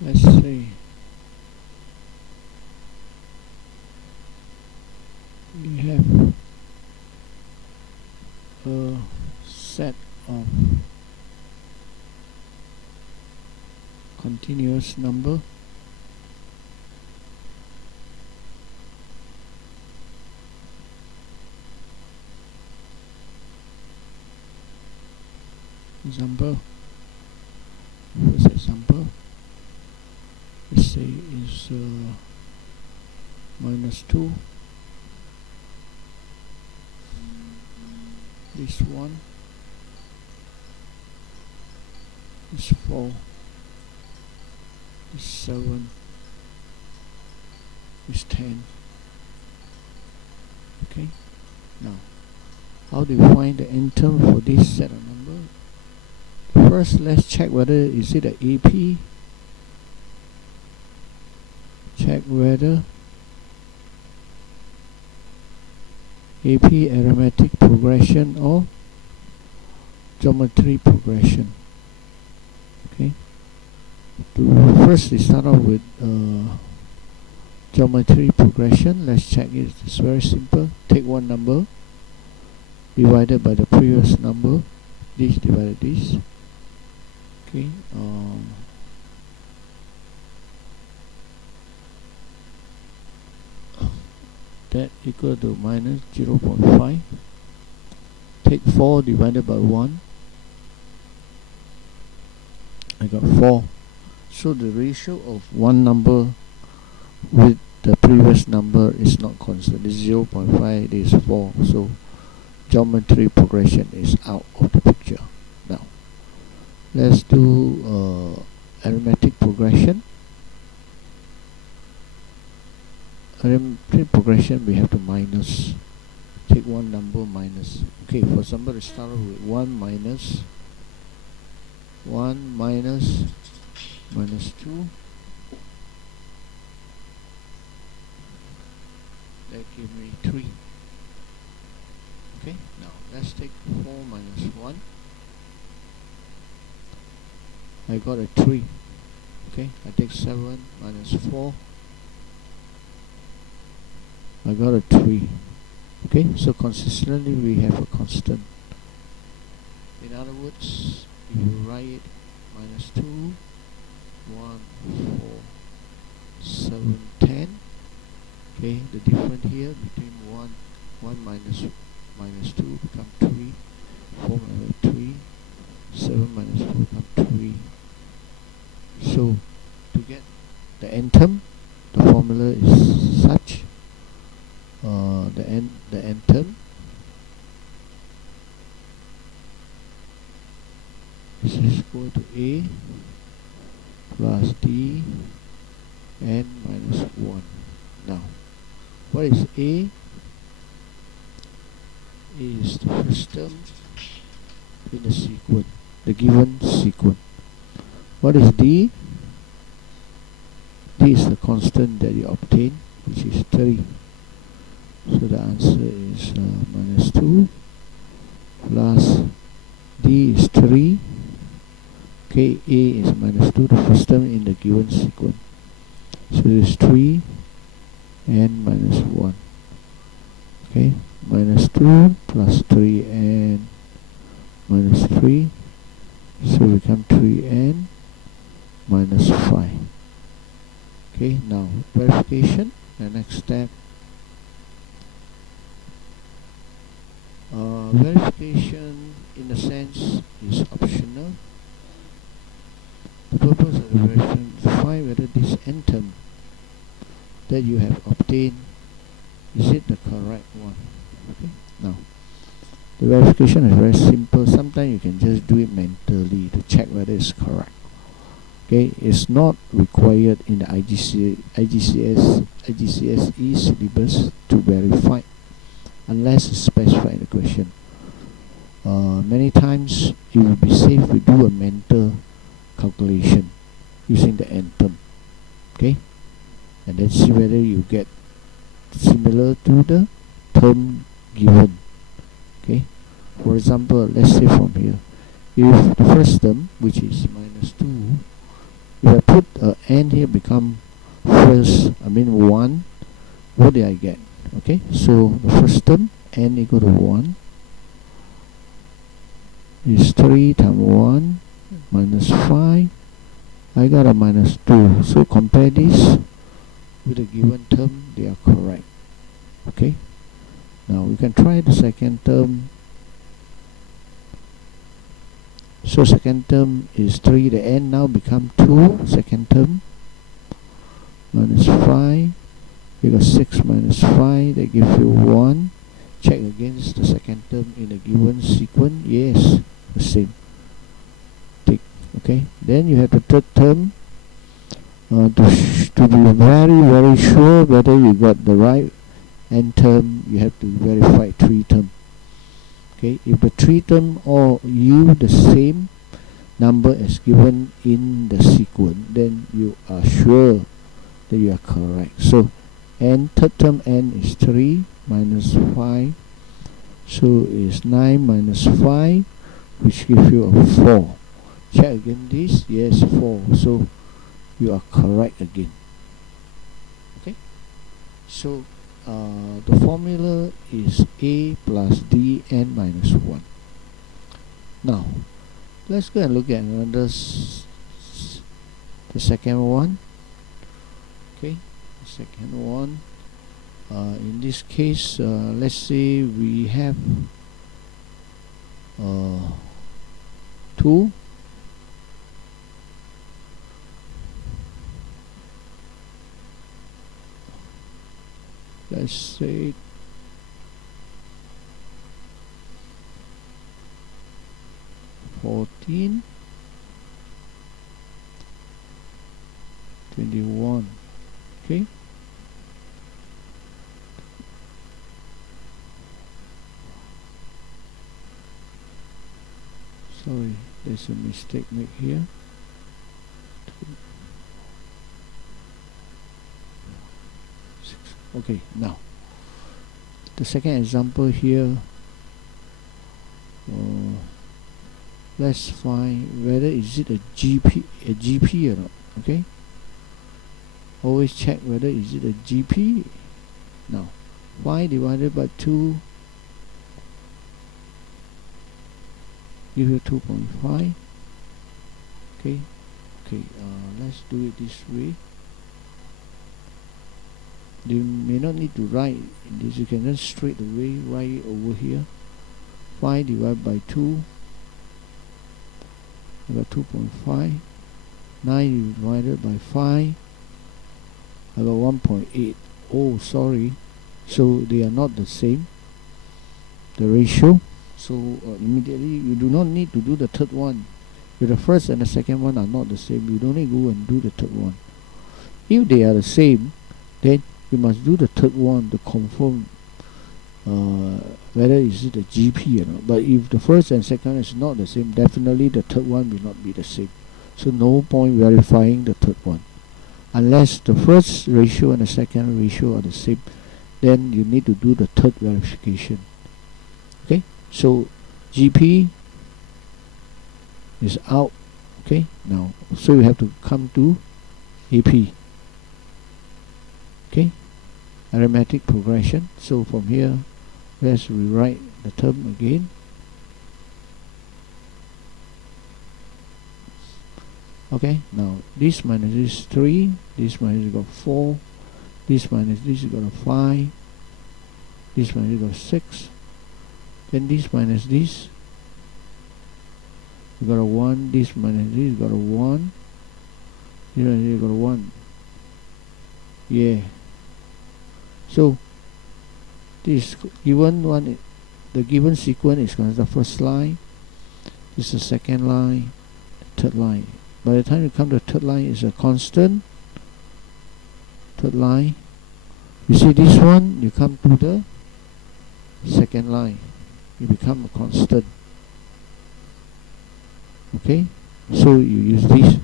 Let's see. We have a set of continuous number. First example, let's say is minus 2. This one is 4. This 7 is 10. Okay. Now, how do you find the n term for this set of number? First, let's check whether is it an AP. Check whether AP arithmetic progression or geometry progression. Okay. First, we start off with geometry progression. Let's check it. It's very simple. Take one number divided by the previous number. This divided this. Okay. That equal to minus 0.5. Take 4 divided by 1. I got 4. So the ratio of one number with the previous number is not constant. This 0.5, this is 4. So geometry progression is out of the picture. Now let's do arithmetic progression. Arithmetic progression, we have to minus. Take one number minus. Okay, for example, let's start off with 1 minus 1 minus minus 2. That gives me 3. Okay, now let's take 4 minus 1. I got a 3. Okay, I take 7 minus 4. I got a 3. Okay, so consistently we have a constant. In other words, if you write it minus 2, 1, 4, 7, 10. Okay, the difference here between 1 minus 2 become 3, 4 minus 3, 7 minus 4 become 3. So to get the n term, the formula is such. The n term this is equal to a plus d n minus 1. Now, what is a? A is the first term in the sequence, the given sequence. What is d? D is the constant that you obtain, which is 3. So the answer is minus 2 plus d is 3. Okay, a is minus 2, the first term in the given sequence. So this is 3 and minus 1. Okay, minus 2 plus 3 and minus 3. So we become 3 and minus 5. Okay, now verification. The next step. Verification in a sense is optional. The purpose of the verification is to find whether this n term that you have obtained is it the correct one. Okay, now the verification is very simple. Sometimes you can just do it mentally to check whether it's correct. Okay, it's not required in the IGCSE syllabus to verify unless it's specified in the question. Many times it will be safe to do a mental calculation using the n term. Okay, and then see whether you get similar to the term given. Okay, for example, let's say from here, if the first term, which is minus 2, I put n here, become first, 1, what did I get? Okay, so the first term, n equal to 1, is 3 times 1 minus 5. I got a minus 2. So compare this with the given term, they are correct. Okay, now we can try the second term. So second term is 3, the n now become 2, second term, minus 5, you got 6 minus 5, that gives you 1. Check against the second term in the given sequence, yes, the same. Tick. Okay, then you have the third term. To be very sure whether you got the right n term, you have to verify 3 term. Okay, if the 3 term or yield the same number as given in the sequence, then you are sure that you are correct. So n, third term n is 3 minus 5, so is 9 minus 5, which gives you a 4. Check again this, yes, 4, so you are correct again. Okay, so the formula is a plus d n minus 1. Now let's go and look at another the second one. Okay, the second one, in this case, let's say we have 2 let's say 14, 21. Okay, sorry, there's a mistake made here. 6. Okay, now the second example here, let's find whether is it a GP or not. Okay, always check whether is it a GP. Now 5 divided by 2 give you 2.5. Okay, let's do it this way. You may not need to write this, you can just straight away write it over here. 5 divided by 2, I got 2.5. 9 divided by 5, I got 1.8. Oh, sorry, so they are not the same, the ratio. So immediately you do not need to do the third one. If the first and the second one are not the same, you don't need to go and do the third one. If they are the same, then you must do the third one to confirm whether is it a GP or not. But if the first and second is not the same, definitely the third one will not be the same. So no point verifying the third one. Unless the first ratio and the second ratio are the same, then you need to do the third verification. Okay, so GP is out. Okay, now so you have to come to AP. Okay, arithmetic progression. So from here, let's rewrite the term again. Okay, now this minus this 3, this minus you got 4, this minus this you got a 5, this minus you got 6, then this minus this you got a 1, this minus this you got a 1, this minus you got a 1. Yeah. So this given one, the given sequence is considered the first line, this is the second line, the third line. By the time you come to the third line, is a constant. Third line, you see this one, you come to the second line, you become a constant. Okay, so you use this.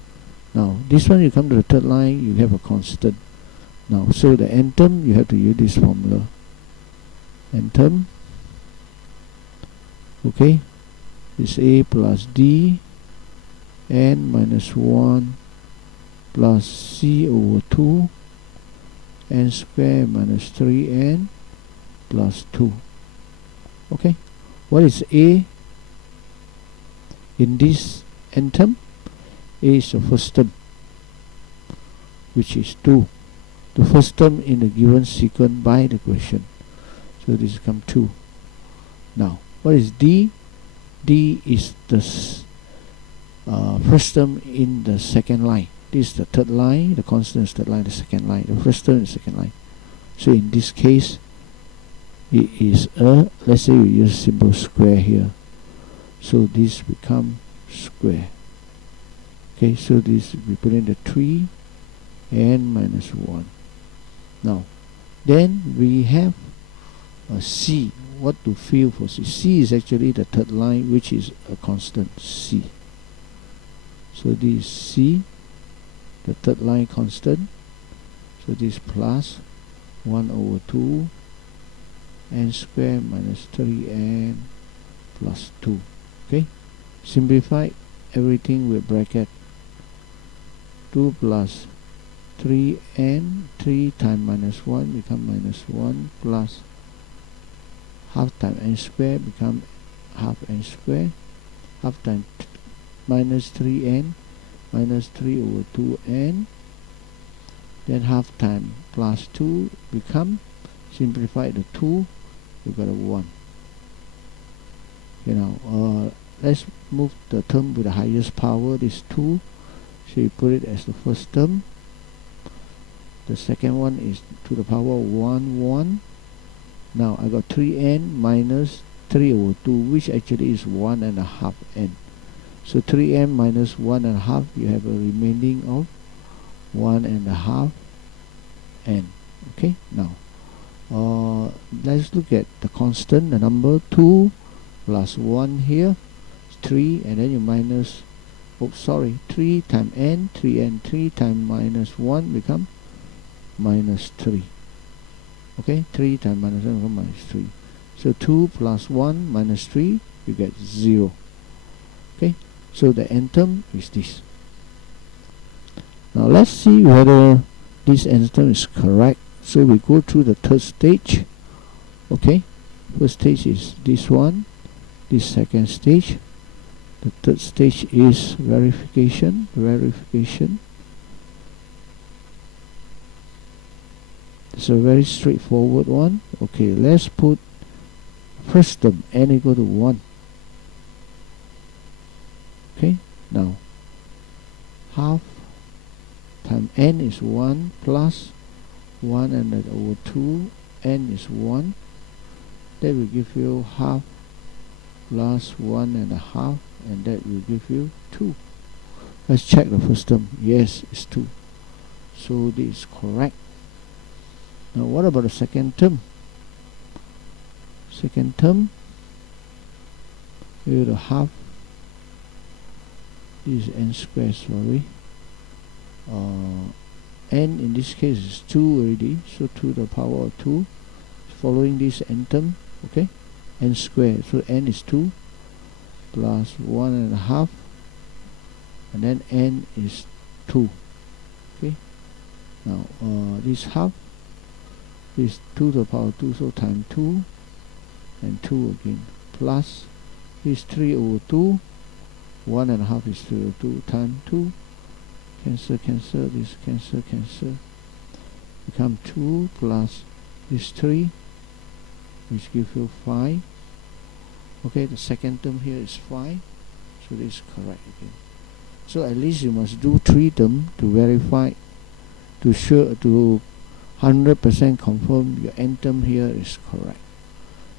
Now this one, you come to the third line, you have a constant. Now so the n term, you have to use this formula. N term, okay, is a plus d n minus 1 plus c over 2 n square minus 3n plus 2. Okay, what is a in this n term? A is the first term, which is 2, the first term in the given sequence by the question. So this becomes 2. Now, what is d? D is the first term in the second line. This is the third line, the constant is third line, the second line, the first term is second line. So in this case, it is a, let's say we use symbol square here. So this become square. Okay, so this we put in the 3 n minus 1. Now, then we have a c. What to fill for c? C is actually the third line, which is a constant c. So this is c, the third line constant. So this plus 1 over 2 n square minus 3n plus 2. Okay, simplify everything with bracket. 2 plus 3n, 3 times minus 1 become minus 1 plus half times n square become half n square, half times minus 3n minus 3 over 2n, then half time plus 2 become, simplify the 2, you got a 1. Okay, now let's move the term with the highest power, this 2, so you put it as the first term. The second one is to the power of 1, 1. Now I got 3n minus 3 over 2, which actually is 1 and a half n. So 3n minus 1 and a half, you have a remaining of 1 and a half n. Okay, now let's look at the constant, the number 2 plus 1 here, 3, and then you minus, 3 times n, 3n, 3 times minus 1 become minus 3. Okay, 3 times minus 1 becomes minus 3. So 2 plus 1 minus 3, you get 0. Okay, so the n term is this. Now let's see whether this n term is correct. So we go through the third stage. Okay, first stage is this one, this second stage. The third stage is verification. It's a very straightforward one. Okay, let's put first term n equal to 1. Okay, now half times n is 1 plus 1 and then over 2, n is 1. That will give you half plus 1 and a half, and that will give you 2. Let's check the first term. Yes, it's 2. So this is correct. Now what about the second term? Second term, you have half, this is n squared, sorry. N in this case is 2 already, so 2 to the power of 2, following this n term, okay, n squared, so n is 2 plus 1 and a half, and then n is 2. Okay, now this half is 2 to the power of 2, so times 2 and 2 again, plus this 3 over 2, 1 and a half is 3 over 2 times 2, cancel, this cancel, become 2 plus this 3, which gives you 5. Okay, the second term here is 5, so this is correct again. So at least you must do 3 terms to verify, to 100% confirm your n term here is correct.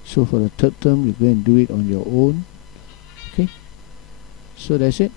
So for the third term, you go and do it on your own. Okay, so that's it.